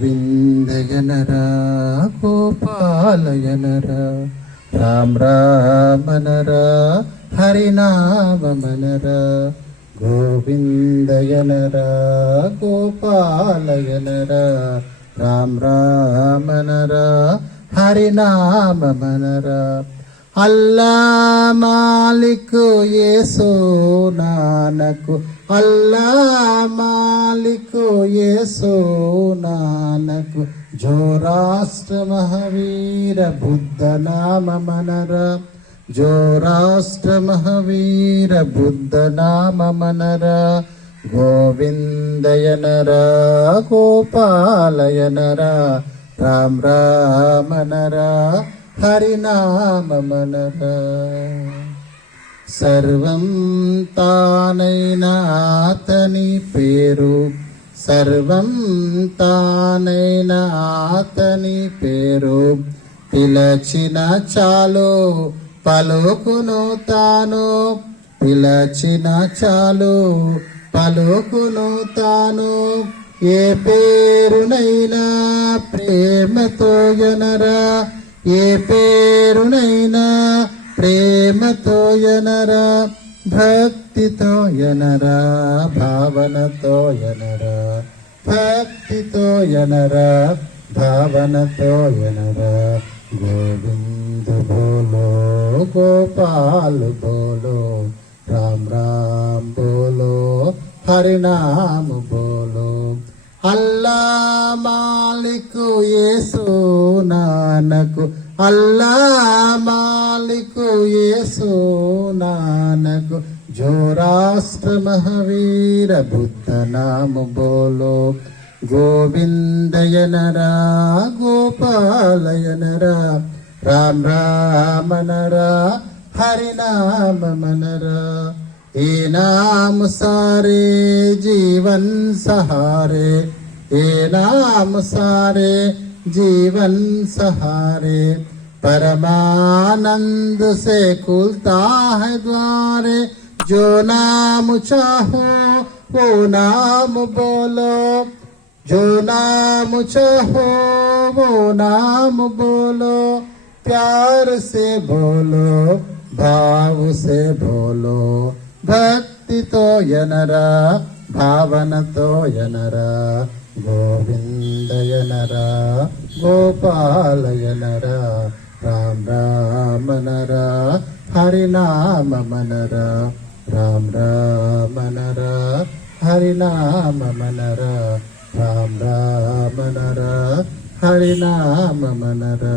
గోవిందయనరా గోపాలయనరా రామ రామనరా హరినామనరా గోవిందయనరా గోపాలయనరా రామ రామనరా హరినామనరా అల్లా మాలిక్ యేసు నానకు అల్లా మాలిక్ యేసు నానకు జోరాష్ట్ర మహావీర బుద్ధ నామమనరా జోరాష్ట్ర మహావీర బుద్ధ నామమనరా గోవిందయనరా గోపాలయనరా రామ రామనరా హరినామమనరా సర్వం తానైన అతని పేరు సర్వం తానైన అతని పేరు పిలచిన చాలు పలుకును తాను పిలచిన చాలు పలుకును తాను ఏ పేరునైనా ప్రేమతో ఎనరా ఏ పేరునైనా ప్రేమతో ఎనరా భక్తితో ఎనరా భావనతో ఎనరా భక్తితో ఎనరా భావనతో ఎనరా గోవింద బోలో గోపాల్ బోలో రామ్ రామ్ బోలో హరినామ బోలో అల్లా మాలిక్ యేసు నానకు అల్లా మాలిక్ యేసు నానకు జోరాష్ట్ర మహావీర బుద్ధ నామ బోలో గోవిందయనరా గోపాలయనరా రామ రామనరా హరినామనరా ఏ नाम सारे जीवन सहारे ए नाम सारे जीवन सहारे परमानंद से खुलता है द्वारे जो नाम चाहो वो नाम बोलो जो नाम चाहो वो नाम बोलो प्यार से बोलो भाव से बोलो భక్తితో ఎనరా భావనతో ఎనరా గోవిందయనరా గోపాలయనరా రామ రామనరా హరినామమనరా రామ రామనరా హరినామమనరా రామ రామనరా హరినామమనరా